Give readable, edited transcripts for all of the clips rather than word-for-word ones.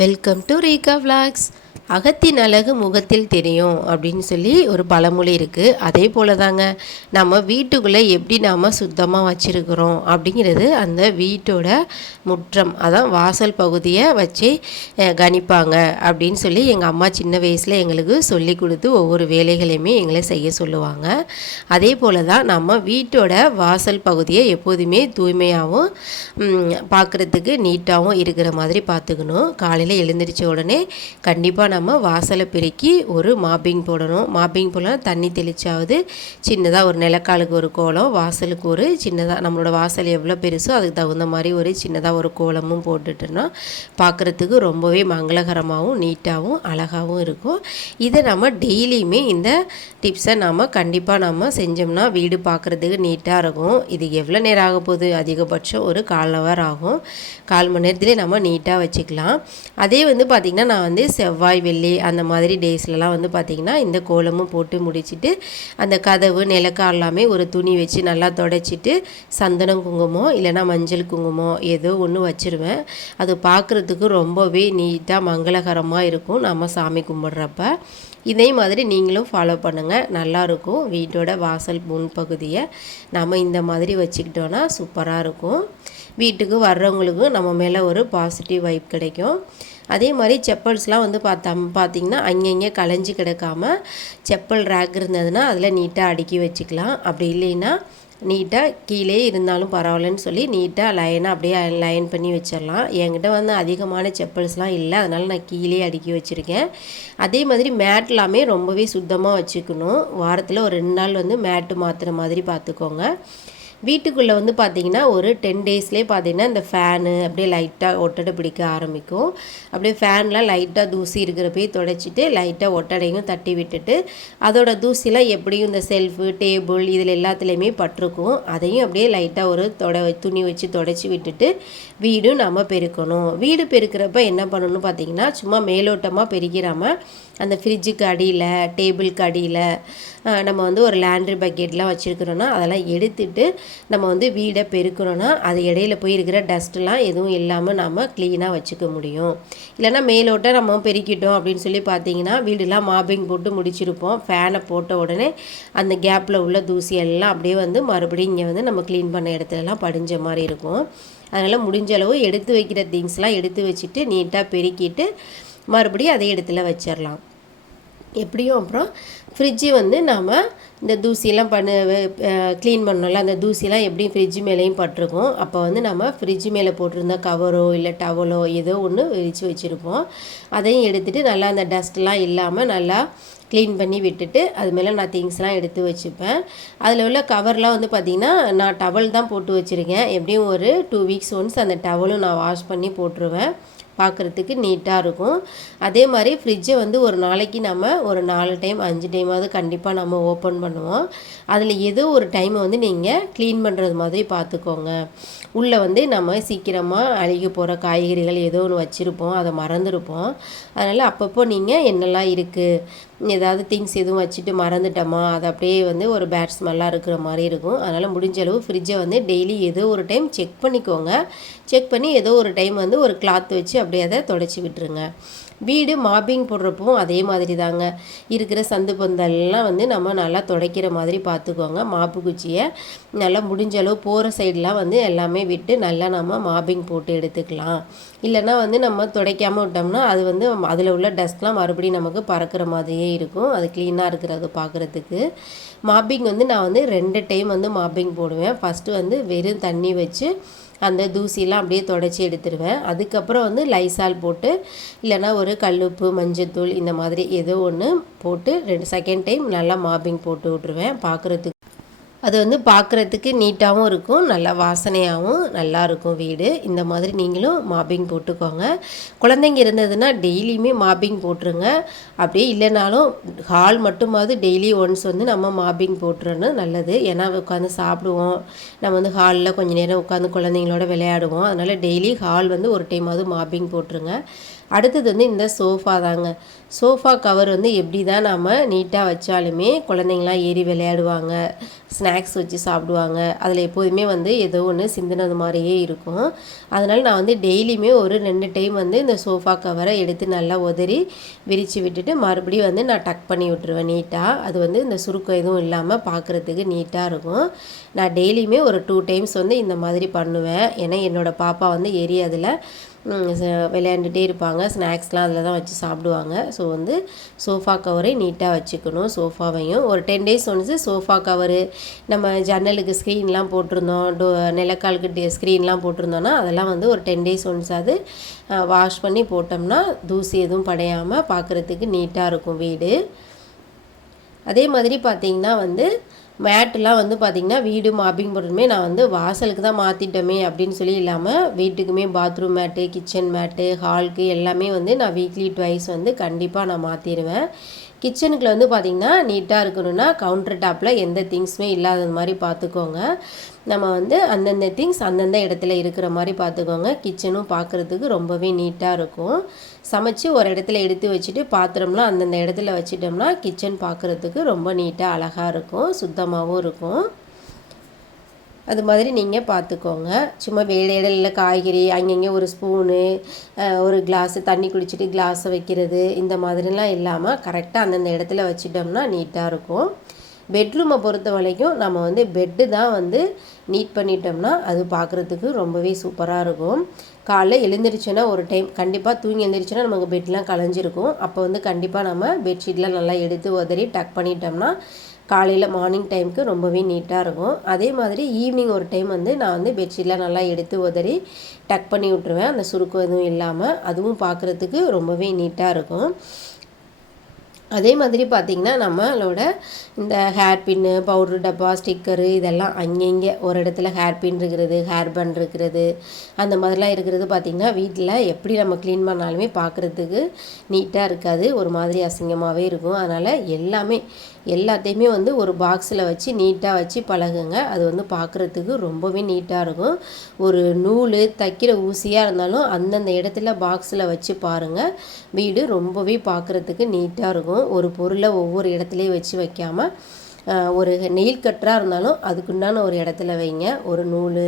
Welcome to Rekha vlogs. அகத்தின் அழகு முகத்தில் தெரியும் அப்படின்னு சொல்லி ஒரு பழமொழி இருக்குது. அதே போல் தாங்க நம்ம வீட்டுக்குள்ளே எப்படி நாம் சுத்தமாக வச்சுருக்கிறோம் அப்படிங்கிறது அந்த வீட்டோட முற்றம், அதான் வாசல் பகுதியை வச்சு கணிப்பாங்க அப்படின்னு சொல்லி எங்கள் அம்மா சின்ன வயசில் எங்களுக்கு சொல்லி கொடுத்து ஒவ்வொரு வேலைகளையுமே எங்களை செய்ய சொல்லுவாங்க. அதே போல் தான் நம்ம வீட்டோட வாசல் பகுதியை எப்போதுமே தூய்மையாகவும் பார்க்குறதுக்கு நீட்டாகவும் இருக்கிற மாதிரி பார்த்துக்கணும். காலையில் எழுந்திரிச்ச உடனே கண்டிப்பாக நம்ம வாசலை பெருக்கி ஒரு மாப்பிங் போடணும். மாப்பிங் போடலாம், தண்ணி தெளிச்சாவது சின்னதாக ஒரு நிலக்காலுக்கு ஒரு கோலம், வாசலுக்கு ஒரு சின்னதாக நம்மளோட வாசல் எவ்வளோ பெருசோ அதுக்கு தகுந்த மாதிரி ஒரு சின்னதாக ஒரு கோலமும் போட்டுட்டோன்னா பார்க்குறதுக்கு ரொம்பவே மங்களகரமாகவும் நீட்டாகவும் அழகாகவும் இருக்கும். இதை நம்ம டெய்லியுமே இந்த டிப்ஸை நம்ம கண்டிப்பாக நம்ம செஞ்சோம்னா வீடு பார்க்குறதுக்கு நீட்டாக இருக்கும். இது எவ்வளோ நேரம் ஆக போகுது? அதிகபட்சம் ஒரு 1/4 ஹவர் ஆகும். 1/4 மணி நேரத்துலேயே நம்ம நீட்டாக வச்சுக்கலாம். அதே பார்த்திங்கன்னா நான் செவ்வாய் வெள்ளி அந்த மாதிரி டேஸ்லலாம் பார்த்திங்கன்னா இந்த கோலமும் போட்டு முடிச்சுட்டு அந்த கதவு நிலக்கா எல்லாமே ஒரு துணி வச்சு நல்லா தொடச்சிட்டு சந்தனம் குங்குமம் இல்லைனா மஞ்சள் குங்குமம் ஏதோ ஒன்று வச்சுருவேன். அது பார்க்குறதுக்கு ரொம்பவே நீட்டாக மங்களகரமாக இருக்கும் நம்ம சாமி கும்பிட்றப்ப. இதே மாதிரி நீங்களும் ஃபாலோ பண்ணுங்கள், நல்லாயிருக்கும். வீட்டோட வாசல் முன்பகுதியை நம்ம இந்த மாதிரி வச்சுக்கிட்டோன்னா சூப்பராக இருக்கும். வீட்டுக்கு வர்றவங்களுக்கும் நம்ம மேலே ஒரு பாசிட்டிவ் வைப் கிடைக்கும். அதே மாதிரி செப்பல்ஸ்லாம் பார்த்திங்கன்னா அங்கங்கே களைஞ்சி கிடக்காம செப்பல் ரேக் இருந்ததுன்னா அதில் நீட்டாக அடுக்கி வச்சுக்கலாம். அப்படி இல்லைன்னா நீட்டாக கீழே இருந்தாலும் பரவாயில்லன்னு சொல்லி நீட்டாக லைனாக அப்படியே லைன் பண்ணி வச்சிடலாம். என்கிட்ட அதிகமான செப்பல்ஸ்லாம் இல்லை, அதனால் நான் கீழே அடுக்கி வச்சுருக்கேன். அதே மாதிரி மேட் எல்லாமே ரொம்பவே சுத்தமாக வச்சுக்கணும். வாரத்தில் ஒரு 2 நாள் மேட்டு மாற்றுற மாதிரி பார்த்துக்கோங்க. வீட்டுக்குள்ளே பார்த்திங்கன்னா ஒரு 10 டேஸ்லேயே பார்த்திங்கன்னா இந்த ஃபேனு அப்படியே லைட்டாக ஒட்டடை பிடிக்க ஆரம்பிக்கும். அப்படியே ஃபேன்லாம் லைட்டாக தூசி இருக்கிறப்பே துடைச்சிட்டு லைட்டாக ஒட்டடையும் தட்டி விட்டுட்டு அதோட தூசிலாம் எப்படியும் இந்த செல்ஃபு டேபிள் இதில் எல்லாத்துலேயுமே பட்டிருக்கும். அதையும் அப்படியே லைட்டாக ஒரு துணி வச்சு தொடச்சி விட்டுட்டு வீடும் நம்ம பெருக்கணும். வீடு பெருக்கிறப்ப என்ன பண்ணணும்னு பார்த்திங்கன்னா சும்மா மேலோட்டமாக பெருக்கிறாமல் அந்த ஃப்ரிட்ஜுக்கு அடியில் டேபிளுக்கு அடியில் நம்ம ஒரு லேண்ட்ரி பக்கெட்லாம் வச்சுருக்கிறோன்னா அதெல்லாம் எடுத்துட்டு நம்ம வீடை பெருக்கிறோன்னா அது இடையில போய் இருக்கிற டஸ்ட்லாம் எதுவும் இல்லாமல் நம்ம க்ளீனாக வச்சுக்க முடியும். இல்லைனா மேலோட்ட நம்ம பெருக்கிட்டோம் அப்படின்னு சொல்லி பார்த்தீங்கன்னா வீடெல்லாம் மாப்பிங் போட்டு முடிச்சிருப்போம். ஃபேனை போட்ட உடனே அந்த கேப்பில் உள்ள தூசி எல்லாம் அப்படியே மறுபடியும் இங்கே நம்ம க்ளீன் பண்ண இடத்துலலாம் படிஞ்ச மாதிரி இருக்கும். அதனால் முடிஞ்ச அளவு எடுத்து வைக்கிற திங்ஸ்லாம் எடுத்து வச்சுட்டு நீட்டாக பெருக்கிட்டு மறுபடியும் அதே இடத்துல வச்சிடலாம். எப்படியும் அப்புறம் ஃப்ரிட்ஜு நாம் இந்த தூசியெல்லாம் க்ளீன் பண்ணோம்ல, அந்த தூசிலாம் எப்படியும் ஃப்ரிட்ஜு மேலேயும் பட்டிருக்கும். அப்போ நம்ம ஃப்ரிட்ஜு மேலே போட்டிருந்த கவரோ இல்லை டவலோ ஏதோ ஒன்று விரித்து வச்சுருப்போம். அதையும் எடுத்துகிட்டு நல்லா அந்த டஸ்ட்லாம் இல்லாமல் நல்லா க்ளீன் பண்ணி விட்டுட்டு அது மேலே நான் திங்ஸ்லாம் எடுத்து வச்சுப்பேன். அதில் உள்ள கவர்லாம் பார்த்திங்கன்னா நான் டவல் தான் போட்டு வச்சுருக்கேன். எப்படியும் ஒரு 2 வீக்ஸ் ஒன்ஸ் அந்த டவலும் நான் வாஷ் பண்ணி போட்டுருவேன். பார்க்குறதுக்கு நீட்டாக இருக்கும். அதே மாதிரி ஃப்ரிட்ஜை ஒரு நாளைக்கு நம்ம ஒரு 4 டைம் 5 டைமாவது கண்டிப்பாக நம்ம ஓப்பன் பண்ணுவோம். அதில் ஏதோ ஒரு டைமை நீங்கள் க்ளீன் பண்ணுறது மாதிரி பார்த்துக்கோங்க. உள்ளே நம்ம சீக்கிரமாக அழுகி போகிற காய்கறிகள் ஏதோ ஒன்று வச்சுருப்போம், அதை மறந்துருப்போம். அதனால் அப்பப்போ நீங்கள் என்னெல்லாம் இருக்குது, ஏதாவது திங்ஸ் எதுவும் வச்சுட்டு மறந்துட்டோமா அது அப்படியே ஒரு பேட் ஸ்மெல்லாக இருக்கிற மாதிரி இருக்கும். அதனால் முடிஞ்ச அளவு ஃப்ரிட்ஜை டெய்லி ஏதோ ஒரு டைம் செக் பண்ணிக்கோங்க. செக் பண்ணி ஏதோ ஒரு டைம் ஒரு கிளாத் வச்சு அப்படியே அதை தொடச்சி விட்டுருங்க. வீடு மாப்பிங் போடுறப்போ அதே மாதிரி தாங்க, இருக்கிற சந்து பந்தெல்லாம் நம்ம நல்லா துடைக்கிற மாதிரி பார்த்துக்கோங்க. மாப்பு குச்சியை நல்லா முடிஞ்ச அளவு போகிற சைடெலாம் எல்லாமே விட்டு நல்லா நம்ம மாப்பிங் போட்டு எடுத்துக்கலாம். இல்லைன்னா நம்ம துடைக்காமல் விட்டோம்னா அது அதில் உள்ள டஸ்ட்லாம் மறுபடியும் நமக்கு பறக்கிற மாதிரியே இருக்கும். அது க்ளீனாக இருக்கிறது பார்க்குறதுக்கு. மாப்பிங் நான் 2 டைம் மாப்பிங் போடுவேன். ஃபஸ்ட்டு வெறும் தண்ணி வச்சு அந்த தூசிலாம் அப்படியே தொடச்சி எடுத்துடுவேன். அதுக்கப்புறம் லைசால் போட்டு இல்லைனா ஒரு கல்லுப்பு மஞ்சத்தூள் இந்த மாதிரி ஏதோ ஒன்று போட்டு செகண்ட் டைம் நல்லா மாப்பிங் போட்டு விட்ருவேன். பார்க்குறதுக்கு அது பார்க்குறதுக்கு நீட்டாகவும் இருக்கும், நல்லா வாசனையாகவும் நல்லாயிருக்கும் வீடு. இந்த மாதிரி நீங்களும் மாப்பிங் போட்டுக்கோங்க. குழந்தைங்க இருந்ததுன்னா டெய்லியுமே மாப்பிங் போட்டுருங்க. அப்படியே இல்லைனாலும் ஹால் மட்டுமாவது டெய்லி ஒன்ஸ் நம்ம மாப்பிங் போட்டுறணும் நல்லது. ஏன்னா உட்காந்து சாப்பிடுவோம், நம்ம ஹாலில் கொஞ்சம் நேரம் உட்காந்து குழந்தைங்களோட விளையாடுவோம். அதனால் டெய்லி ஹால் ஒரு டைமாவது மாப்பிங் போட்டுருங்க. அடுத்தது இந்த சோஃபா தாங்க. சோஃபா கவர் எப்படி தான் நம்ம நீட்டாக வச்சாலுமே குழந்தைங்களாம் ஏறி விளையாடுவாங்க, ஸ்நாக்ஸ் வச்சு சாப்பிடுவாங்க. அதில் எப்போதுமே வந்து ஏதோ ஒன்று சிந்தினது மாதிரியே இருக்கும். அதனால் நான் வந்து டெய்லியுமே ஒரு 2 டைம் வந்து இந்த சோஃபா கவரை எடுத்து நல்லா உதறி விரித்து விட்டுட்டு மறுபடியும் வந்து நான் டக் பண்ணி விட்டுருவேன் நீட்டாக. அது வந்து இந்த சுருக்கம் எதுவும் இல்லாமல் பார்க்குறதுக்கு நீட்டாக இருக்கும். நான் டெய்லியுமே ஒரு 2 டைம்ஸ் வந்து இந்த மாதிரி பண்ணுவேன். ஏன்னா என்னோடய பாப்பா வந்து ஏறி அதில் விளையாண்டுட்டே இருப்பாங்க. ஸ்நாக்ஸ்லாம் அதில் தான் வச்சு சாப்பிடுவாங்க. ஸோ வந்து சோஃபா கவரை நீட்டாக வச்சுக்கணும். சோஃபாவையும் ஒரு 10 டேஸ் ஒன்ஸு சோஃபா கவரு, நம்ம ஜன்னலுக்கு ஸ்க்ரீன்லாம் போட்டிருந்தோம், நிலக்காலுக்கு ஸ்க்ரீன்லாம் போட்டிருந்தோன்னா அதெல்லாம் வந்து ஒரு 10 டேஸ் ஒன்ஸ் அது வாஷ் பண்ணி போட்டோம்னா தூசி எதுவும் படையாமல் பார்க்குறதுக்கு நீட்டாக இருக்கும் வீடு. அதே மாதிரி பார்த்திங்கன்னா வந்து மேட்டுலாம் வந்து பார்த்திங்கன்னா வீடு மாப்பிங் போடுறதுமே நான் வந்து வாசலுக்கு தான் மாற்றிட்டோமே அப்படின்னு சொல்லி இல்லாமல் வீட்டுக்குமே பாத்ரூம் மேட்டு, கிச்சன் மேட்டு, ஹாலுக்கு எல்லாமே வந்து நான் வீக்லி ட்வைஸ் வந்து கண்டிப்பாக நான் மாற்றிடுவேன். கிச்சனுக்குள்ள வந்து பார்த்திங்கன்னா நீட்டாக இருக்கணும்னா கவுண்டர் டாப்பில் எந்த திங்ஸுமே இல்லாத மாதிரி பார்த்துக்கோங்க. நம்ம வந்து அந்தந்த திங்ஸ் அந்தந்த இடத்துல இருக்கிற மாதிரி பார்த்துக்கோங்க. கிச்சனும் பார்க்குறதுக்கு ரொம்பவே நீட்டாக இருக்கும். சமைச்சு ஒரு இடத்துல எடுத்து வச்சுட்டு பாத்திரம்லாம் அந்தந்த இடத்துல வச்சிட்டோம்னா கிச்சன் பார்க்குறதுக்கு ரொம்ப நீட்டாக அழகாக இருக்கும், சுத்தமாகவும் இருக்கும். அது மாதிரி நீங்கள் பார்த்துக்கோங்க. சும்மா இடையில காய்கறி அங்கங்கே ஒரு ஸ்பூனு, ஒரு கிளாஸு தண்ணி குடிச்சிட்டு கிளாஸை வைக்கிறது இந்த மாதிரிலாம் இல்லாமல் கரெக்டாக அந்தந்த இடத்துல வச்சிட்டோம்னா நீட்டாக இருக்கும். பெட்ரூமை பொறுத்த வரைக்கும் நம்ம வந்து பெட்டு தான் வந்து நீட் பண்ணிட்டோம்னா அது பார்க்குறதுக்கு ரொம்பவே சூப்பராக இருக்கும். காலைல எழுந்திரிச்சோன்னா ஒரு டைம் கண்டிப்பாக தூங்கி எழுந்திரிச்சோன்னா நமக்கு பெட்லாம் கலைஞ்சிருக்கும். அப்போ வந்து கண்டிப்பாக நம்ம பெட்ஷீட்லாம் நல்லா எடுத்து உதறி டக் பண்ணிட்டோம்னா காலையில் மார்னிங் டைமுக்கு ரொம்பவே நீட்டாக இருக்கும். அதே மாதிரி ஈவினிங் ஒரு டைம் வந்து நான் வந்து பெட்ஷீட்லாம் நல்லா எடுத்து உதறி டக் பண்ணி விட்ருவேன், அந்த சுருக்கம் எதுவும் இல்லாமல். அதுவும் பார்க்குறதுக்கு ரொம்பவே நீட்டாக இருக்கும். அதே மாதிரி பார்த்திங்கன்னா நம்மளோட இந்த ஹேர் பின்னு, பவுட்ரு டப்பா, ஸ்டிக்கரு இதெல்லாம் அங்கங்கே ஒரு இடத்துல ஹேர் பின் இருக்கிறது, ஹேர் பன் இருக்கிறது, அந்த மாதிரிலாம் இருக்கிறது பார்த்திங்கன்னா வீட்டில் எப்படி நம்ம க்ளீன் பண்ணாலுமே பார்க்குறதுக்கு நீட்டாக இருக்காது, ஒரு மாதிரி அசிங்கமாகவே இருக்கும். அதனால் எல்லாத்தையுமே வந்து ஒரு பாக்ஸில் வச்சு நீட்டாக வச்சு பழகுங்க. அது வந்து பார்க்குறதுக்கு ரொம்பவே நீட்டாக இருக்கும். ஒரு நூல் தைக்கிற ஊசியாக இருந்தாலும் அந்தந்த இடத்துல பாக்ஸில் வச்சு பாருங்கள், வீடு ரொம்பவே பார்க்குறதுக்கு நீட்டாக இருக்கும். ஒரு பொருளை ஒவ்வொரு இடத்துலையும் வச்சு வைக்காமல் ஒரு நெயில் கட்டராக இருந்தாலும் அதுக்குண்டான ஒரு இடத்துல வைங்க. ஒரு நூல்,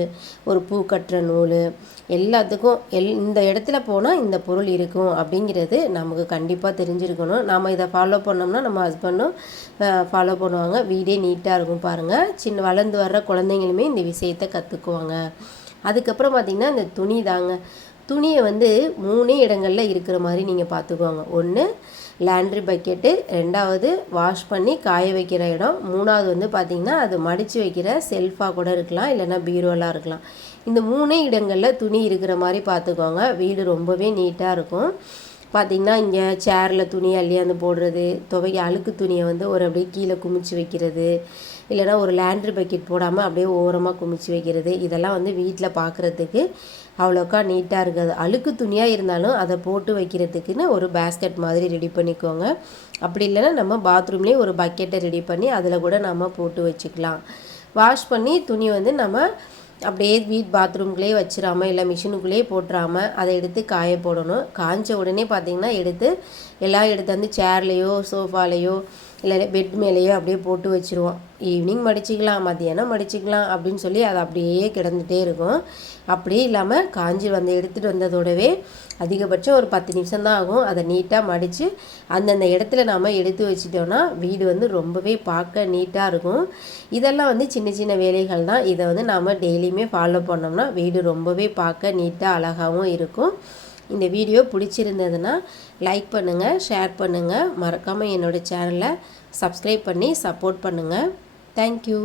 ஒரு பூ கட்டுற நூல், எல்லாத்துக்கும் இந்த இடத்துல போனால் இந்த பொருள் இருக்கும் அப்படிங்கிறது நமக்கு கண்டிப்பாக தெரிஞ்சிருக்கணும். நாம் இதை ஃபாலோ பண்ணோம்னா நம்ம ஹஸ்பண்டும் ஃபாலோ பண்ணுவாங்க. வீடே நீட்டாக இருக்கும். பாருங்கள், வளர்ந்து வர்ற குழந்தைங்களுமே இந்த விஷயத்தை கற்றுக்குவாங்க. அதுக்கப்புறம் பார்த்திங்கன்னா இந்த துணி தாங்க. துணியை வந்து 3 இடங்களில் இருக்கிற மாதிரி நீங்கள் பார்த்துக்குவாங்க. ஒன்று லாண்ட்ரி பக்கெட்டு, 2வது வாஷ் பண்ணி காய வைக்கிற இடம், 3வது வந்து பார்த்திங்கன்னா அது மடித்து வைக்கிற செல்ஃபாக கூட இருக்கலாம், இல்லைன்னா பீரோலாக இருக்கலாம். இந்த 3 இடங்களில் துணி இருக்கிற மாதிரி பார்த்துக்கோங்க. வீடு ரொம்பவே நீட்டாக இருக்கும். பார்த்திங்கன்னா இங்கே சேரில் துணி அள்ளியாந்து போடுறது, அழுக்கு துணியை வந்து ஒரு அப்படியே கீழே குமிச்சு வைக்கிறது, இல்லைனா ஒரு லாண்ட்ரி பக்கெட் போடாமல் அப்படியே ஓரமாக குமிச்சு வைக்கிறது, இதெல்லாம் வந்து வீட்டில் பார்க்குறதுக்கு அவ்வளோக்கா நீட்டாக இருக்காது. அழுக்கு துணியாக இருந்தாலும் அதை போட்டு வைக்கிறதுக்குன்னு ஒரு பேஸ்கெட் மாதிரி ரெடி பண்ணிக்கோங்க. அப்படி இல்லைன்னா நம்ம பாத்ரூம்லேயே ஒரு பக்கெட்டை ரெடி பண்ணி அதில் கூட நம்ம போட்டு வச்சுக்கலாம். வாஷ் பண்ணி துணி வந்து நம்ம அப்படியே பாத்ரூம்குள்ளேயே வச்சிடாமல் இல்லை மிஷினுக்குள்ளேயே போட்டுறாமல் அதை எடுத்து காய போடணும். காய்ஞ்ச உடனே பார்த்திங்கன்னா எல்லாம் எடுத்து வந்து சேர்லேயோ சோஃபாலேயோ இல்லை பெட் மேலேயோ அப்படியே போட்டு வச்சுருவோம். ஈவினிங் மடிச்சிக்கலாம், மத்தியானம் மடிச்சிக்கலாம் அப்படின்னு சொல்லி அது அப்படியே கிடந்துகிட்டே இருக்கும். அப்படியே இல்லாமல் காஞ்சி எடுத்துகிட்டு வந்ததோடவே அதிகபட்சம் ஒரு 10 நிமிஷம் தான் ஆகும். அதை நீட்டாக மடித்து அந்தந்த இடத்துல நாம் எடுத்து வச்சிட்டோன்னா வீடு வந்து ரொம்பவே பார்க்க நீட்டாக இருக்கும். இதெல்லாம் வந்து சின்ன சின்ன வேலைகள் தான். இதை வந்து நாம் டெய்லியுமே ஃபாலோ பண்ணோம்னா வீடு ரொம்பவே பார்க்க நீட்டாக அழகாகவும் இருக்கும். இந்த வீடியோ பிடிச்சிருந்ததுன்னா லைக் பண்ணுங்கள், ஷேர் பண்ணுங்கள், மறக்காமல் என்னோடய சேனலை சப்ஸ்கிரைப் பண்ணி சப்போர்ட் பண்ணுங்கள். தேங்க்யூ.